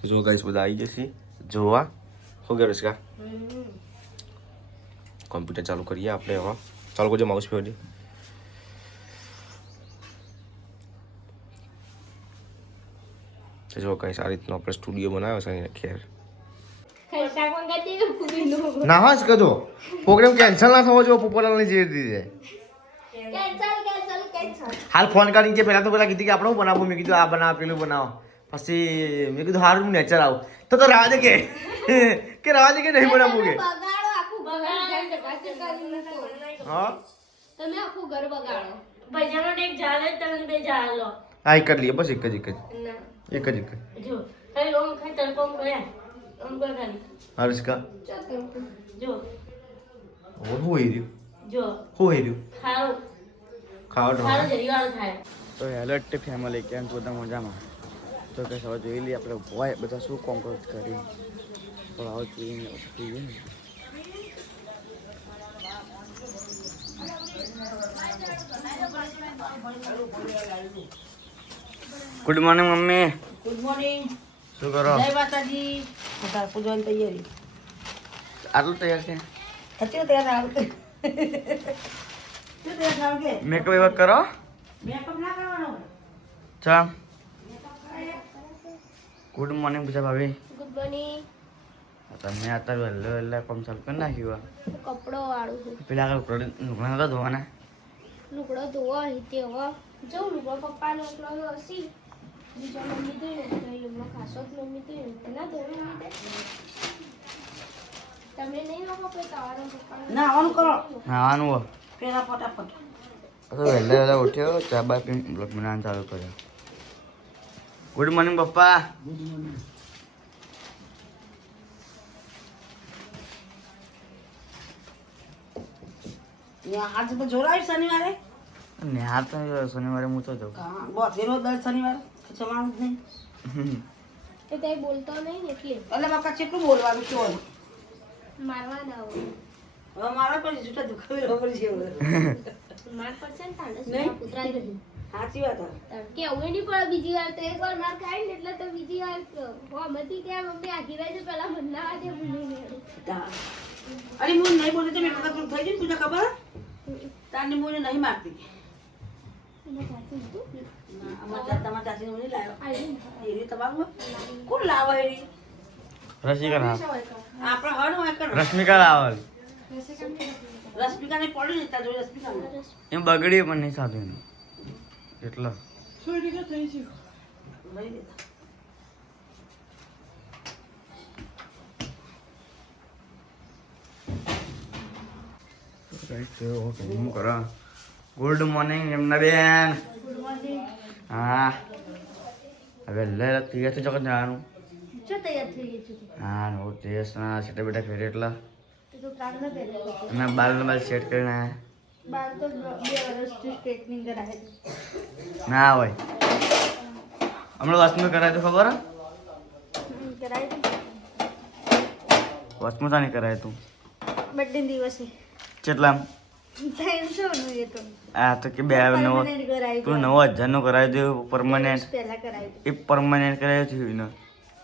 તો જો ગાઈસ બધા આવી જશે જોવા. શું કરે છે કા કોમ્પ્યુટર ચાલુ કરીએ આપણે હવે. ચાલુ કરજો માઉસ પર. તો જો ગાઈસ આ રીતનો આપણે સ્ટુડિયો બનાવ્યો છે અહીંયા ખેર. ના હા જ કદો પ્રોગ્રામ કેન્સલ ના થવો જો પોપોલાલની જેડ દીધે હાલ ફોન કરીને કે પહેલા તો પેલા કીધી કે આપણે હું બનાવું. મેં કીધું આ બનાવ પેલું બનાવો. પછી મેં કીધું હારું હું નેચર આવું તો રાહ દે કે રાહ દે કે નહીં બનાવવું કે હા તમે આખું ઘર બગાડો. ભૈયાનો એક ઝાડ જ તમે બે ઝાડ લો. હા એક જ લઈએ બસ એક જ જો ખાલી ઓમ ખાઈ તલપમ કર્યા ઓમ કર ખાલી હર્ષકા જો હું હોય રહ્યું જો હું હોય રહ્યું ખાવ ખાવા જરીવાળું થાય. તો હેલો ફેમિલી કેમ છો બધા મજામાં? તો કે હવે જોઈ લઈએ આપણે હોય બધા શું કોમ્પોઝ કરી તો આવો જોઈએ ને. Good morning mummy. Good morning. શું કરો? જય માતાજી. બધા પૂજવાની તૈયારી. આટલું તૈયાર છે? સાચું તૈયાર આવડે. શું તૈયાર આવડે? મેકઅપ એવા કરો? મેકઅપ ના કરવાનો. ચા. ગુડ મોર્નિંગ પૂજા ભાભી. Good morning. તમે અત્યારે વહેલા કામ ચાલુ કરી નાખ્યું. કપડો વાળું છું. પેલા આગળ લુગડા નતા ધોવાના? લુગડો ધોવા તે હવે જો લુગડો પપ્પાનો એટલો હસી બીજો મમ્મી ધોઈ તો એમનો ખાસો જ મમ્મી ધોઈ ના ધોઈ તમે નહીં લોકો પે તમારો પપ્પાનો ના આવાનું કરો. નાવાનું હો. પેલા ફટાફટ. તો વહેલા ઉઠ્યો ચા બા પીને બ્લોગ બનાવવાનું ચાલુ કર્યો. ગુડ મોર્નિંગ પપ્પા. આજે તો જોરાય શનિવારે. ન્યા તો શનિવારે હું તો જાઉં. બોધેલો દર શનિવારે જવાનું જ નહીં. એ તે બોલતો નહીં ને એટલે એટલે બાપા કેટલું બોલવાનું છે હવે મારવા ના હોય મારા પર જૂઠા દુખાવી ખબર છે હવે. માર પડશે ને તાણે નહીં? કૂતરા જશે સાચી વાત હવે. કે હવે નહીં પડે બીજી વાર તો એકવાર માર ખાય ને એટલે તો બીજી વાર મતી કે મમ્મી આખી રાત પેલા મન્ના દે મને અરે હું નહીં બોલે તો મેં વખત થઈ ગઈ તુને ખબર તારની મને નહીં મારતી. તમારા ચાચીને મને લાવ્યો એરી તમારું કોણ લાવે એરી રસિકા ના આપણે હણ હોય કર રશ્મિકા લાવલ રશ્મિકાને પડી ને ત્યાં જોઈ રશ્મિકા એમ બગડી પણ નહીં સાધું એનું એટલો લઈ લેતા. ગુડ મોર્નિંગ એમના બેન. હા હવે તૈયાર થઈ જગત જવાનું. શું તૈયાર થઈ ગઈ છું હા નો ડ્રેસ ના સેટા બેટા ફેરે એટલા તો કામ ન કરે અને બાલ સેટ કરીને આયા. બાર તો 2 વર્ષથી સ્ટ્રેટનિંગ કરાય ના હોય હમણાં વસ્તુ કરાય તો ખબર કરાય વસ્તુ શાની કરાય તું બર્થડે દિવસે કેટલા ટાઈમ શું નું એ તો આ તો કે બે નવો કરાય તું 9,000 નો કરાવી દે પરમાનન્ટ પહેલા કરાય એ પરમાનન્ટ કરાવ્યો થયું ને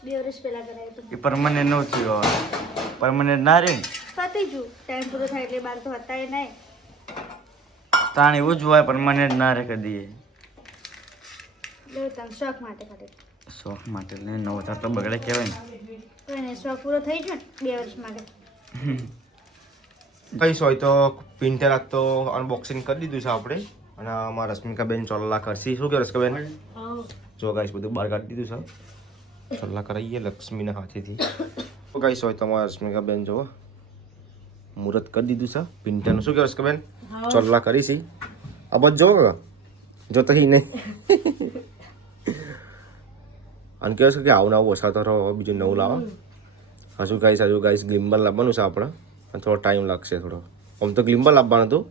2 વર્ષ પહેલા કરાય તો એ પરમાનન્ટ નો થયો પરમાનન્ટ ના રે પતી જુ ટાઈમ પૂરો થાય એટલે બાર તો હતા એ નહીં તાણ એવું જ હોય પરમાનન્ટ ના રે કદી લે તમ શોખ માટે ખાતે શોખ માટે ને 9,000 તો બગડે કહેવાય ને તો એને શોખ પૂરો થઈ ગયો ને 2 વર્ષ માટે કઈશ હોય તો પ્રિન્ટર આજ તો અનબોક્સિંગ કરી દીધું છે આપણે અને અમારા રશ્મિકાબેન ચોલ્લા કરશી. શું કે રશ્મિકાબેન જો ગાઈસ બધું બહાર કાઢી દીધું છે ચોલ્લા કરાવીએ લક્ષ્મીના હાથેથી. તો ગાઈસ હોય તો અમારા રશ્મિકાબેન જો મુહૂર્ત કરી દીધું છે પ્રિન્ટરનું. શું કે રશ્મિકાબેન ચોલ્લા કરીશી આ બધ જો જો તો નહીં અને કહે છે કે આવું આવું ઓછા તો બીજું નવું લાવો. હજુ ગાઈસ ગ્લિમ્બલ લાવવાનું છે આપણે થોડો ટાઈમ લાગશે થોડો. આમ તો ગ્લિમ્બલ લાવવાનું હતું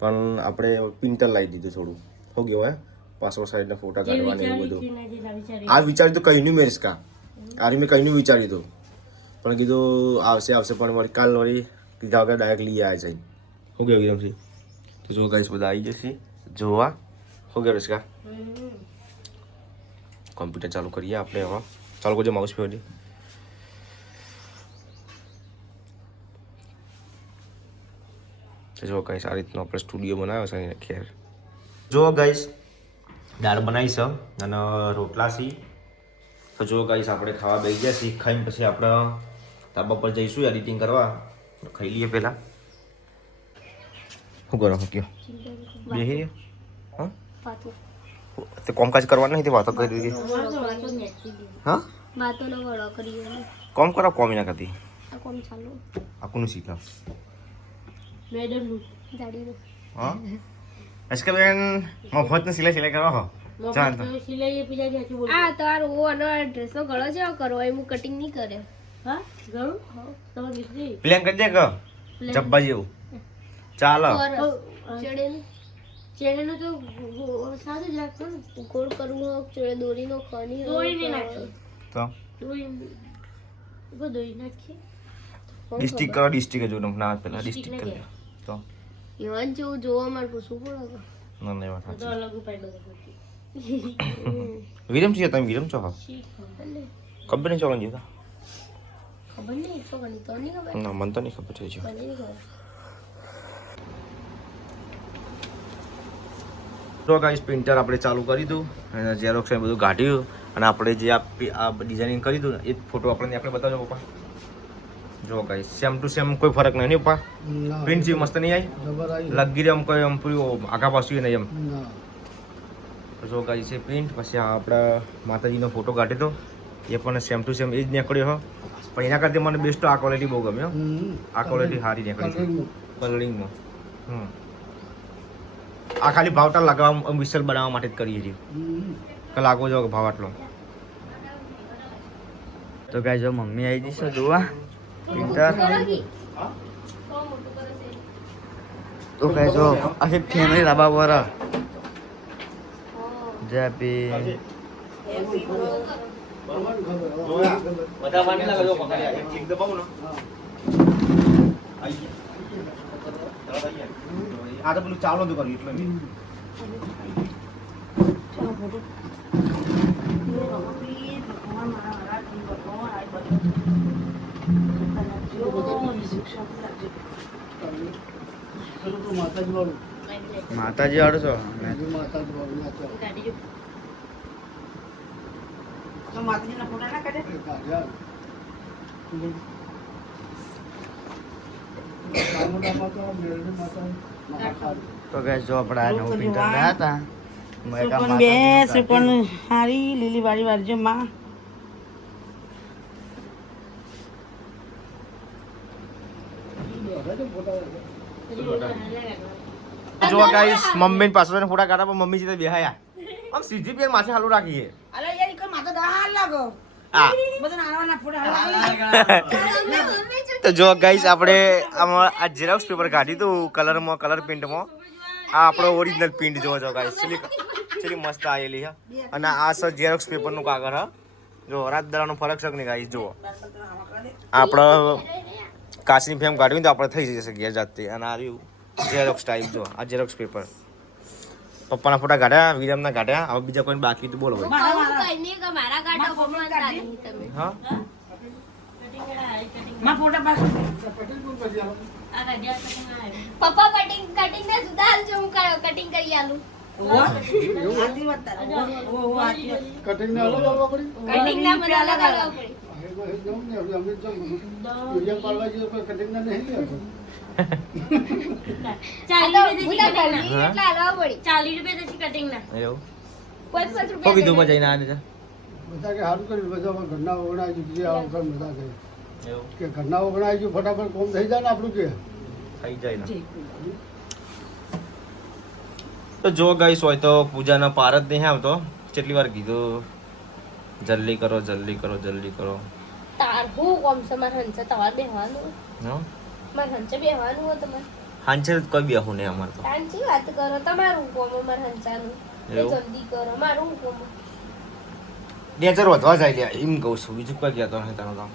પણ આપણે પ્રિન્ટર લાવી દીધું થોડું. શું કહેવાય પાસવર્ડ સાઈડના ફોટા કાઢવાના એવું બધું. આ વિચાર્યું તો કહીનું મેરેજ કા આરી મેં કહીનું વિચાર્યું હતું પણ કીધું આવશે પણ વળી કાલ વળી કીધા વગર ડાયરેક્ટ લઈ આવ્યા છે. શું કહેવું એકદમથી તો જો ગાઈસ બધા આવી જશે જોવા. શું કહેવું છે કા કોમ્પ્યુટર ચાલુ કરીએ આપણે હવે. ચાલુ કરજો માઉસ ફેરથી. જો ગાઈસ આ રીતનો આપણે સ્ટુડિયો બનાવ્યો છે અહીંયા ખેર. જો ગાઈસ દાળ બનાવી છે અને રોટલા સી. તો જો ગાઈસ આપણે ખાવા બેસી ગયા છીએ. ખાઈને પછી આપણે ધાબા પર જઈશું એડિટિંગ કરવા. ખાઈ લઈએ પહેલા. શું કરો કયો બેહી હા તે કોમકાજ કરવાનું નહીં તે વાતો કરી દીધી. હા વાતોનો વડો કરીએ કોમ કરો કોમ ના કરતી આ કોમ ચાલુ આખું શીખાવ. મેડમનું ગાડીનું હા અસ્કે બેન મફત સિલાઈ કરો હો ચાલ તો સિલાઈ પીજા જે બોલ આ તારો અને ડ્રેસનો ગળો જેવો કરો એ હું કટિંગ નહીં કરે હા ગળું તમે દીધી પ્લેન કરી દે કે જબ્બા જેવું ચાલો. ચડેલું ચેડેનું તો સાદું જ રાખો ને ગોળ કરવું હોય ચડે દોરીનો ખની દોરી નહીં નાખી તો દોરી દોરી નાખી ડિસ્ટ્રિક્ટ કરો ડિસ્ટ્રિક્ટ જો ના પેલા ડિસ્ટ્રિક્ટ કરી દો. તો યવાન જેવું જોવા માટે પૂછવું પડે ના નહીં વાત તો સાચી. અલગ ઉપાય બધું વિરમ છો તમે વિરમ છો હા ખબર નહીં ચોકન જીવતા ખબર નહીં છોકરી તો નહીં ખબર ના મને તો નહીં ખબર છે જો. મને નહીં ખબર તો ગાઈસ પ્રિન્ટર આપણે ચાલુ કરી દઉં અને ઝેરોક્સ ને બધું કાઢ્યું અને આપણે જે આ ડિઝાઇનિંગ કરી દઉં ને એ જ ફોટો આપણે બતાવજો પપ્પા. જો ગાઈસ સેમ ટુ સેમ કોઈ ફરક નહીં પપ્પા. પ્રિન્ટ જેવી મસ્ત નહીં આવી લગી રહી આમ કોઈ આમ પૂરું આગા પાછું નહીં એમ. જો ગાઈસ છે પ્રિન્ટ પછી આપણા માતાજીનો ફોટો કાઢી દો એ પણ સેમ ટુ સેમ એ જ નીકળ્યો હો. પણ એના કરતાં મને બેસ્ટ આ ક્વોલિટી બહુ ગમ્યો. આ ક્વોલિટી સારી નીકળી છે કલરિંગમાં. આ ખાલી ભાવટા લગાવવા વિસલ બનાવવા માટે જ કરીએ છીએ કે લાગવો જો ભાવ આટલો. તો ગાઈસ જો મમ્મી આવી જશે જોવા પ્રિન્ટર. તો ગાઈસ જો આખી ફેમિલી લાબા પર જય પી બધા વાની લાગે જો પકડ્યા એક ક્લિક દબાવું ને આ તો પેલું ચાવલો તો કર્યું એટલે મેં માતાજી વાળો છો તો માતાજીના ફોટા ના કાઢે તો ગાઈસ જો આપણે આ નવું પ્રિન્ટર ગયા હતા સુકન બે સુકન હારી લીલી વાળી વાળજો માં જો ગાઈસ મમ્મી પાછળ ફોટા કાઢા પણ મમ્મી સીધા બેહાયા આમ સીધી પેન માથે હાલું રાખીએ. અરે યાર ઈકો માથા દા હાલ લાગો આ બધા નાના ફોટા હાલ તો જો ગાઈસ આપણે આમાં આ ઝેરોક્સ પેપર કાઢ્યું હતું કલરમાં કલર પ્રિન્ટમાં. આ આપણો ઓરિજિનલ પ્રિન્ટ જોવો છો ગાઈસ ચલી મસ્ત આવેલી છે અને આ સર ઝેરોક્સ પેપરનું કાગળ હા જો રાત દરાનો ફરક છે કે નહીં ગાઈસ જુઓ. આપણે કાચની ફ્રેમ કાઢવી તો આપણે થઈ જશે ઘેર જાતે. અને આ રહ્યું ઝેરોક્સ ટાઈપ જો આ ઝેરોક્સ પેપર પપ્પાના ફોટા કાઢ્યા વિરમના કાઢ્યા હવે બીજા કોઈ બાકી તો બોલો ભાઈ. મારા ગાડા ભગવાન નહીં તમે હા માં ફોટા પાસ પપ્પા કટિંગ ને સુધા હાલ જો હું કટિંગ કરી આલું કટિંગ કટિંગ ના મને અલગ અલગ પડી એવું ₹50 તો કીધું માં જઈને આને બધા કે સારું કર્યું બધા ઘરના ઓગણાય છે આ વખત બધા કહે એવું કે ઘરના ઓગણાય છે ફટાફટ કોમ થઈ જાય ને આપણું કે થઈ જાય ને. તો જો ગાઈસ હોય તો પૂજાનો પાર જ નહીં આવતો. કેટલી વાર કીધું જલ્દી કરો જલ્દી કરો જલ્દી કરો. તાર હું કોમ છે માર હંચે તમાર બેહવાનું હા માર હંચે બેહવાનું હોય તમાર હાંચે કોઈ બેહું નહીં અમારે તો. કાંચી વાત કરો તમારું કોમ માર હંચાનું એ એવું? જલ્દી કરો મારું કોમ નેચર વધવા જાય લ્યા એમ કહું છું બીજું કોઈ કહેતો નહીં તને તો.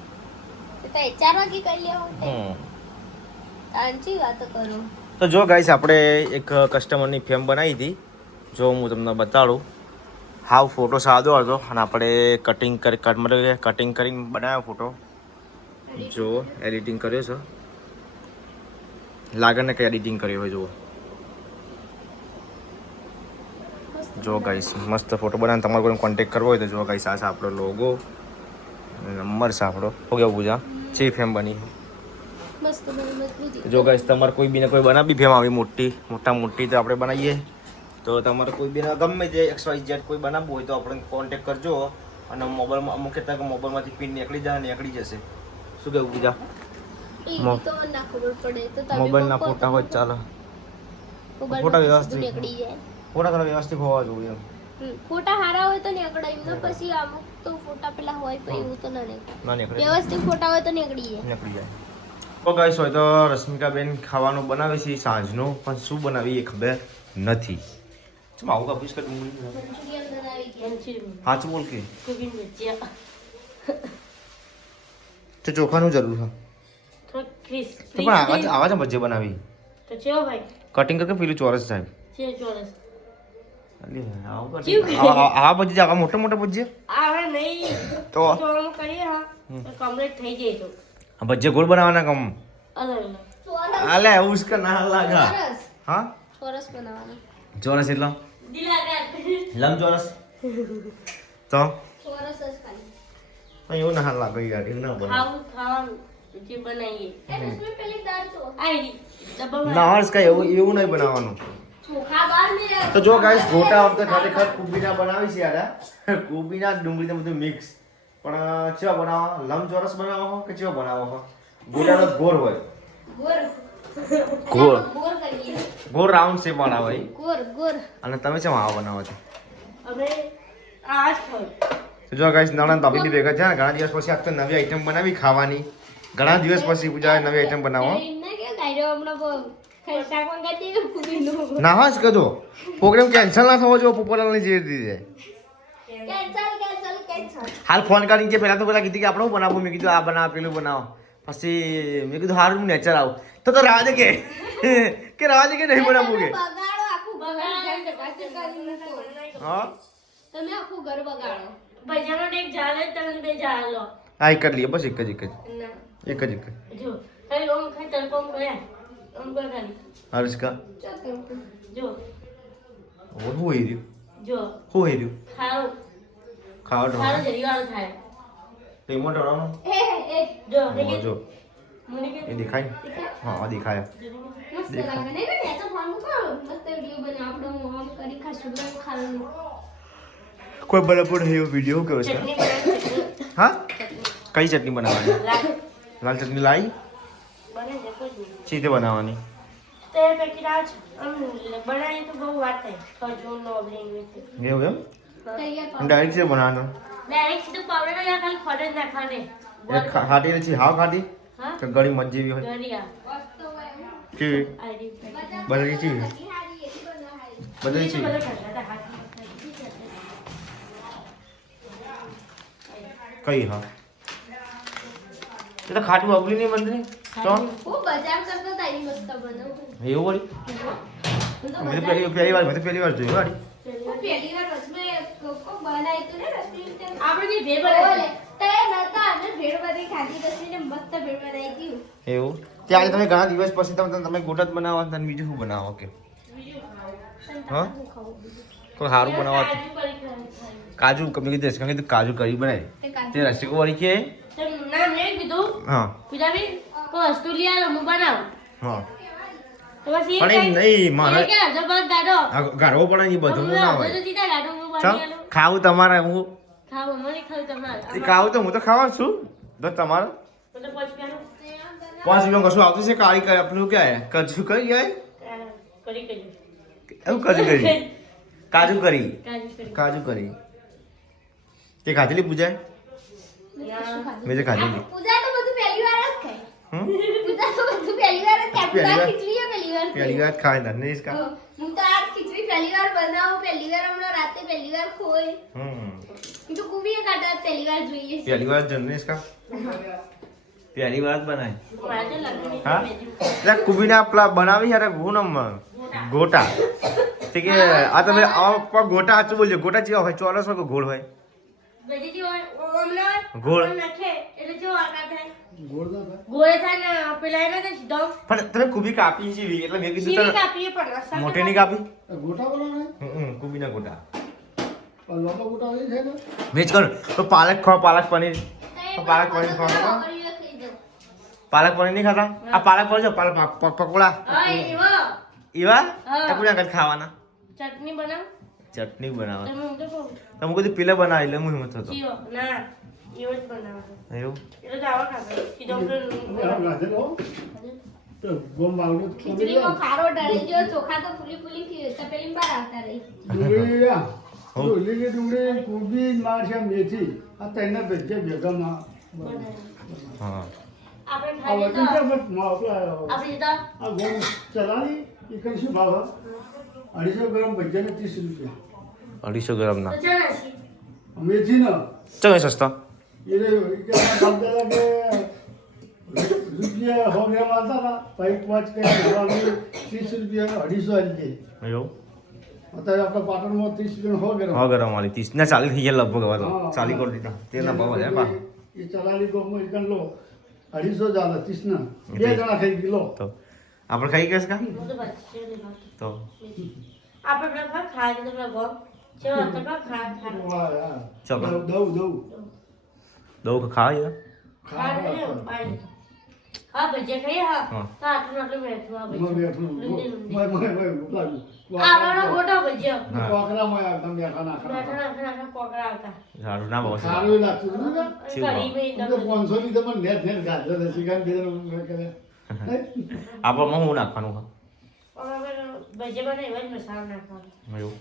તો 4 વાગે કરી લેવો હમ કાંચી વાત કરો તો જો ગાઈસ આપણે એક કસ્ટમરની ફેમ બનાવી હતી જો હું તમને બતાડું હાવ ફોટો સાદો હતો અને આપણે કટિંગ કરીને બનાવ્યો ફોટો. જો એડિટિંગ કર્યો છે, લાગે ને કે એડિટિંગ કર્યો હોય. જો ગાઈસ મસ્ત ફોટો બનાવીને તમારે કોઈ કોન્ટેક્ટ કરવો હોય તો જો ગાઈસ આ છે આપણો લોગો, નંબર છે આપણો. હો ગયા પૂજા છે ફેમ બની. મસ્ત બની મજબૂતી. જો ગાઈસ તમારે કોઈ બીને કોઈ બનાવી ફેમ આવી મોટી તો આપણે બનાવીએ. તો તમારે કોઈ બીને ગમે તે XYZ કોઈ બનાવવું હોય તો આપણે કોન્ટેક્ટ કરજો. અને મોબાઈલમાં અમુક કેટલાક મોબાઈલમાંથી પિન નીકળી જશે. શું કેવું પૂજા? એ તો ના ખબર પડે તો તમે મોબાઈલના ફોટા હોય ચાલે. ફોટા વ્યવસ્થિત નીકળી જાય. ફોટા થોડા વ્યવસ્થિત હોવા જોઈએ. ફોટા સારા હોય તો નીકળે, એમને પછી અમુક તો ફોટા પેલા હોય પણ એવું તો ના નીકળે. ના નીકળે, વ્યવસ્થિત ફોટા હોય તો નીકળી જાય. નીકળી જાય. તો ગાઈસ હોય તો રશ્મિકાબેન ખાવાનું બનાવે છે સાંજનું, પણ શું બનાવી એ ખબર નથી. ચમ આવું કાપીશ કે મંચુરિયન બનાવી ગયા. સાચું બોલ કે કુકિંગ ભજીયા તો ચોખાનું જરૂર છે. થોડો ક્રિસ્પ તો પણ આવા જ ભજીયા બનાવી તો ચેવો ભાઈ કટિંગ કરકે પેલું ચોરસ સાહેબ. છે ચોરસ આવા ભજીયા આવા મોટા ભજીયા આવે નહીં તો તો આમ કરીએ હા તો કમ્પ્લીટ થઈ જાય તો આ ભજીયા ગોળ બનાવવાના કમ અલગ અલગ આલે ઉસકા ના લાગા. ચોરસ હા ચોરસ બનાવવાનો. ચોરસ એટલે દિલાકાર લંબચોરસ તો ચોરસ જ ખાલી. પણ એવું ના લાગે યાર, એવું ના બનાવે. ખાવાનું જે બનાવીએ એ રસમી પેલી દાળ તો આઈ ડબ્બા ના હર્ષ કઈ એવું નહીં બનાવવાનું. ચોખા બાર ને તો જો ગાઈસ ગોટા વખતે ખરેખર કુબીના બનાવી છે યાર. કુબીના ડુંગળી ને બધું મિક્સ. પણ ચેવા બનાવો? લંબચોરસ બનાવો કે ચેવા બનાવો? ગોટાનો ગોળ હોય. ગોર ગોળ ગોર કરીએ. ગોળ રાઉન્ડ શેપ બનાવો હોય. ગોર અને તમે ચેમ આવા બનાવો છો? હવે આ જ હોય તો જો ગાઈસ નણંદ ભાભી બી ભેગા થયા. ઘણા દિવસ પછી આ તો નવી આઈટમ બનાવી ખાવાની. ઘણા દિવસ પછી પૂજા નવી આઈટમ બનાવો. એમને કે ગાયરો હમણાં ખર્ચા કોણ કાઢી દે કુબીનું. ના હા જ કહેજો પ્રોગ્રામ કેન્સલ ના થવો જોઈએ. પોપોલાલની જે રીતે કેન્સલ. હાલ ફોન કરીને કે પહેલા તો પેલા કીધું કે આપણે શું બનાવવું. મેં કીધું આ બનાવ પેલું બનાવો. પછી મેં કીધું હારું હું નેચર આવું તો રાહ દે કે રાહ દે કે નહીં બનાવવું કે બગાડો આખું બગાડો હા તમે આખું ઘર બગાડો. ભજીયાનો એક જાળ જ તમે બે જાળ લો હા એક જ લઈએ બસ એક જ ના એક જ જો ખાલી ઓમ ખાઈ તડકો ઓમ ગયા ઓમ કર ખાલી હર્ષકા જો હું હોય રહ્યું જો હું હોય રહ્યું ખારું ખાવા ખારું ઢોળવાનું જરીવાળું થાય રિમોટ ઢોળવાનું એ જો જો મને કે એ દેખાય હા દેખાય. મસ્ત લાગે ને ને તો ફોન કરો મસ્ત વિડિયો બને આપણો મોમ કરી ખાશું ખાવાનું. કોઈ બરાબર એવો વિડીયો કેવો છે? ચટણી બનાવી હા કઈ ચટણી બનાવવાની? લાલ ચટણી લાવી બને છે કોઈ નહીં સીધે બનાવવાની. તે પેકેટ આ છે આમ બનાવીએ તો બહુ વાર થાય ખજૂર નો ઓબલિંગ એવું એમ તૈયાર ડાયરેક્ટ છે બનાવવાનું? ડાયરેક્ટ સીધું પાવડર ના ખાલી ખોટ જ નાખવાને ખાટી નથી હાવ ખાટી હા કે ગળી મત જેવી હોય ગરિયા વસ્તુ હોય કેવી આઈડી પેકેટ બદલી કેવી હારી એવી બનાવાય. બદલી તો કેવી બધા ખાતા હાથ કઈ હા એટલે ખાટું અબલી નહીં બનતી તો હું બજાર કરતો તારી મસ્ત બનાવું. એવું વળી હું તો મેં તો બજાર- પહેલી વાર જોયું વાળી. હું પહેલી વાર રસમે કોકો બનાવી તું ને રસમી તે આપણે જે ભેળ ઓલે બનાવી તે નતા અને ભેળ બધી ખાધી રસમીને મસ્ત ભેળ બનાવી હતી. એવું ત્યારે તમે ઘણા દિવસ પછી તમે ગોટા જ બનાવો અને બીજું શું બનાવો કે હા કોઈ સારું બનાવો કાજુ મેં કીધું કાજુ કરી બનાવી તે કાજુ તે રસિકો વાળી કે ના મેં કીધું હા પૂજાબી કોઈ વસ્તુ લઈ આવો હું બનાવું હા તો બસ એ પણ એ નહીં મારે કે અડધો ભાગ ગાડો ગાળવો પડે ને એ બધું ના અડધો હોય તો સીધા ગાડો હું ચાલ બનાવી આલું ખાવું તમારે હું ખાવ મને ખાવ તમારે ખાવું તો હું તો ખાવા છું બસ તમારે તો પછી 5 રૂપિયા કશું આવતું છે કાળી કરી આપણું ક્યાં કજુ કરી જાય કરી કરી એવું કજુ કરી કાજુ કરી કાજુ કરી કાજુ કરી તે ખાધેલી પૂજાય મેં જે ખાધેલી પૂજા તો બધું પહેલી વાર જ ખાય. હમ પૂજા તો બધું પહેલી વાર જ ખાય. પહેલી પૂજા વાર? ખીચડી પહેલી વાર પહેલી વાર ખાય ને નહીં કા હું તો આજ ખીચડી પહેલી વાર બનાવું, પહેલી વાર હમણાં રાતે પહેલી વાર ખોઈ. હું તો કુબીએ કાઢા પહેલી વાર જોઈએ. પહેલી વાર જન્મેશ કા પહેલી વાર જ બનાય મારે તો લગ્ન હા એટલે કુબીના પેલા બનાવી યાર હું નમ ગોટા તે કે આ તમે આ ગોટા સાચું બોલજો ગોટા જેવા હોય ચોરસ હોય કે ગોળ હોય બધી હોય ઓમને ગોળ નાખે એટલે જો આકાર થાય ગોળ ના થાય. ગોળે થાય ને પેલા એને તો સીધો પણ તમે કુબી કાપી છે એટલે મેં કીધું સીવી તને કાપીએ પણ રસ્તા મોટી નહીં કાપી એ ગોટા બનાવે કુબીના ગોટા પણ લાંબા ગોટા નહીં થાય ને. મેં જ કરું તો પાલક ખાઓ પાલક પનીર તો પાલક પનીર ખાવા પાલક પનીર નહીં ખાતા આ પાલક પનીર જો પાલક પકોડા હા એવો એવા હા. એ પૂજા કરી ખાવાના ચટણી બનાવ ચટણી બનાવે તમે હું તો કહું તમે કીધું પેલા બનાવી એટલે હું હિંમત થતો જીવો ના એવો જ બનાવવાનો એવું એટલે તો આવા ખાતા સીધો હવે આમ નાખેલો. તો ગોમ વાવડું ખીચડીમાં ખારો ઢળી ગયો ચોખા તો ફૂલી ફૂલી તપેલી બહાર આવતા રહી ડુંગળી આ. જો લીલી ડુંગળી કોબી મારશે મેથી આ ત્રણના ભેગા હા આપણે આ ખાઈએ તો વચન આપણે જતા આ ગોમ ચલાવી એ કઈ શું ભાવ 250 ગ્રામ ભજીયાને 30 રૂપિયા 250 ગ્રામના તો ચાલે છે મેથી ના ચમે સસ્તા એને કે બાપદાદા કે રૂપિયા 100 ગ્રામ આવતા હતા પછી 5 કે 30 રૂપિયા 250 આવી જાય એવું અત્યારે આપણા પાટણમાં 30 રૂપિયા 100 ગ્રામ હા ગરમ વાળી 30 ના 40 થઈ ગયા લગભગ હવે તો હા. 40 કરી દીધા તેના ભાવ વધ્યા પા એ ચલાલી ગોમમાં એકન લો 250 જ આવે 30 ના બે જણા ખાઈ કિલો તો આપણે ખાઈ ગયા કા હું તો ભાજી નહીં ખાતી. તો આપણે પેલા ખાય તો પેલા ગોળ જેવા તો ખા વાહ યાર ચાલો. દઉં દઉં ખાવા ખા ને પાણી હા ભજીયા ખાઈએ હા હા. તો આટલું આટલું બેઠું આ મેં બેઠું ભજીયા આવડો મોટો ભજીયો હા. કોકરામાં યાર તમે બેઠા ના બેઠા નાખા નાખા કોકરા આવતા સારું ના ભાવ છે સારું લાગતું હતું ને શિવ ભાવ. કઢી મેં તો 500 ની તમને નેટ નેટ ગાજર છે શિકાન બીજાનું કરે આપણમાં હું નાખવાનું હા ભજીયા બનાવી એવા જ મસાલો નાખવાનો એવું